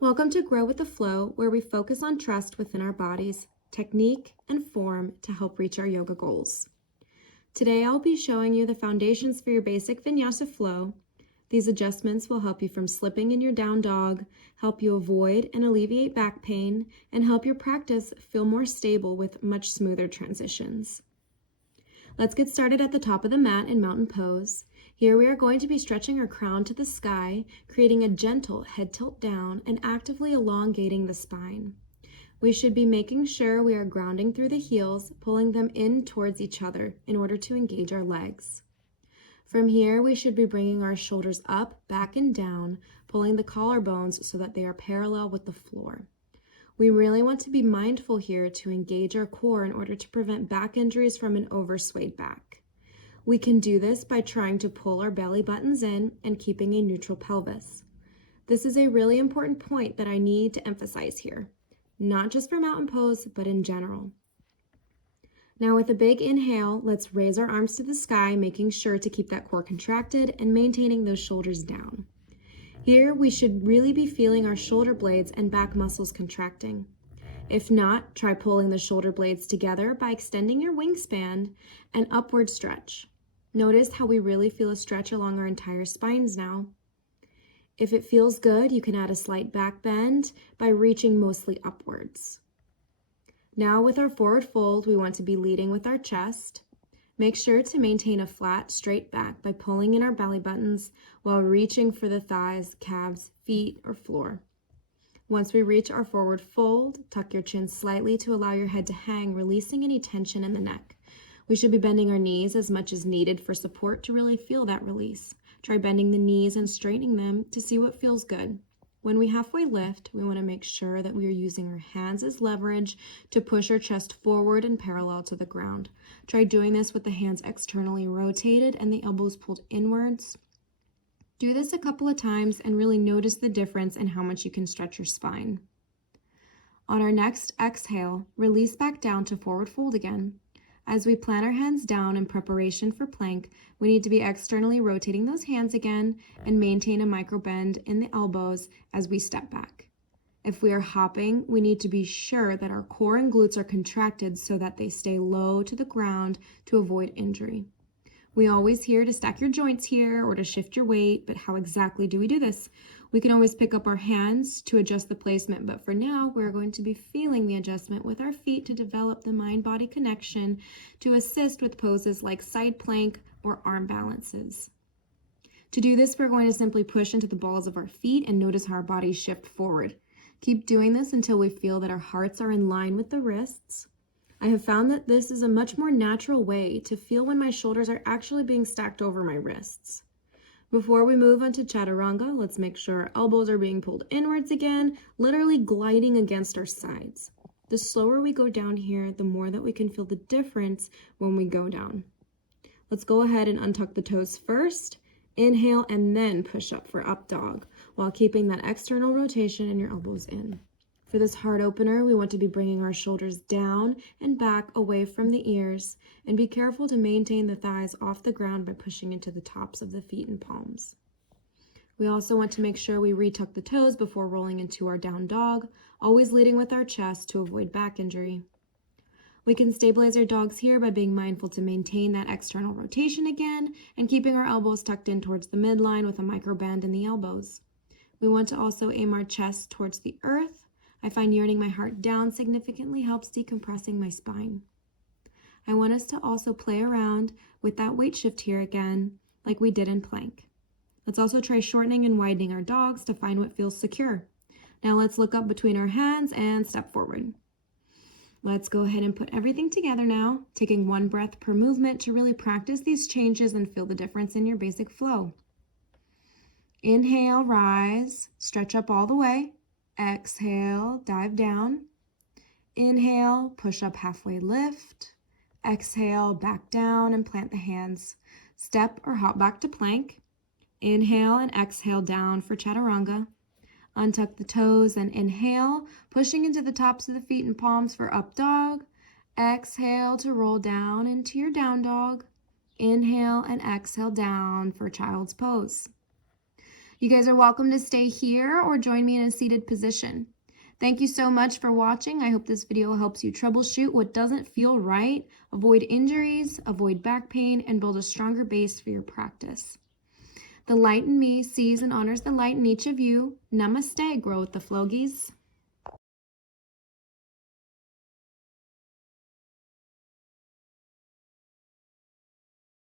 Welcome to Grow with the Flow, where we focus on trust within our bodies, technique, and form to help reach our yoga goals. Today, I'll be showing you the foundations for your basic vinyasa flow. These adjustments will help you from slipping in your down dog, help you avoid and alleviate back pain, and help your practice feel more stable with much smoother transitions. Let's get started at the top of the mat in mountain pose. Here we are going to be stretching our crown to the sky, creating a gentle head tilt down and actively elongating the spine. We should be making sure we are grounding through the heels, pulling them in towards each other in order to engage our legs. From here, we should be bringing our shoulders up, back, and down, pulling the collarbones so that they are parallel with the floor. We really want to be mindful here to engage our core in order to prevent back injuries from an overswayed back. We can do this by trying to pull our belly buttons in and keeping a neutral pelvis. This is a really important point that I need to emphasize here, not just for mountain pose, but in general. Now with a big inhale, let's raise our arms to the sky, making sure to keep that core contracted and maintaining those shoulders down. Here, we should really be feeling our shoulder blades and back muscles contracting. If not, try pulling the shoulder blades together by extending your wingspan and upward stretch. Notice how we really feel a stretch along our entire spines now. If it feels good, you can add a slight back bend by reaching mostly upwards. Now with our forward fold, we want to be leading with our chest. Make sure to maintain a flat, straight back by pulling in our belly buttons while reaching for the thighs, calves, feet, or floor. Once we reach our forward fold, tuck your chin slightly to allow your head to hang, releasing any tension in the neck. We should be bending our knees as much as needed for support to really feel that release. Try bending the knees and straightening them to see what feels good. When we halfway lift, we want to make sure that we are using our hands as leverage to push our chest forward and parallel to the ground. Try doing this with the hands externally rotated and the elbows pulled inwards. Do this a couple of times and really notice the difference in how much you can stretch your spine. On our next exhale, release back down to forward fold again. As we plant our hands down in preparation for plank, we need to be externally rotating those hands again and maintain a micro bend in the elbows as we step back. If we are hopping, we need to be sure that our core and glutes are contracted so that they stay low to the ground to avoid injury. We always hear to stack your joints here or to shift your weight, but how exactly do we do this? We can always pick up our hands to adjust the placement, but for now, we're going to be feeling the adjustment with our feet to develop the mind-body connection to assist with poses like side plank or arm balances. To do this, we're going to simply push into the balls of our feet and notice how our bodies shift forward. Keep doing this until we feel that our hearts are in line with the wrists. I have found that this is a much more natural way to feel when my shoulders are actually being stacked over my wrists. Before we move on to chaturanga, let's make sure our elbows are being pulled inwards again, literally gliding against our sides. The slower we go down here, the more that we can feel the difference when we go down. Let's go ahead and untuck the toes first, inhale, and then push up for up dog, while keeping that external rotation and your elbows in. For this heart opener, we want to be bringing our shoulders down and back away from the ears, and be careful to maintain the thighs off the ground by pushing into the tops of the feet and palms. We also want to make sure we retuck the toes before rolling into our down dog, always leading with our chest to avoid back injury. We can stabilize our dogs here by being mindful to maintain that external rotation again and keeping our elbows tucked in towards the midline with a micro bend in the elbows. We want to also aim our chest towards the earth. I find yearning my heart down significantly helps decompressing my spine. I want us to also play around with that weight shift here again, like we did in plank. Let's also try shortening and widening our dogs to find what feels secure. Now let's look up between our hands and step forward. Let's go ahead and put everything together now, taking one breath per movement to really practice these changes and feel the difference in your basic flow. Inhale, rise, stretch up all the way. Exhale, dive down. Inhale, push up halfway lift. Exhale, back down and plant the hands. Step or hop back to plank. Inhale and exhale down for chaturanga. Untuck the toes and inhale, pushing into the tops of the feet and palms for up dog. Exhale to roll down into your down dog. Inhale and exhale down for child's pose. You guys are welcome to stay here or join me in a seated position. Thank you so much for watching. I hope this video helps you troubleshoot what doesn't feel right, avoid injuries, avoid back pain, and build a stronger base for your practice. The light in me sees and honors the light in each of you. Namaste, grow with the flogies.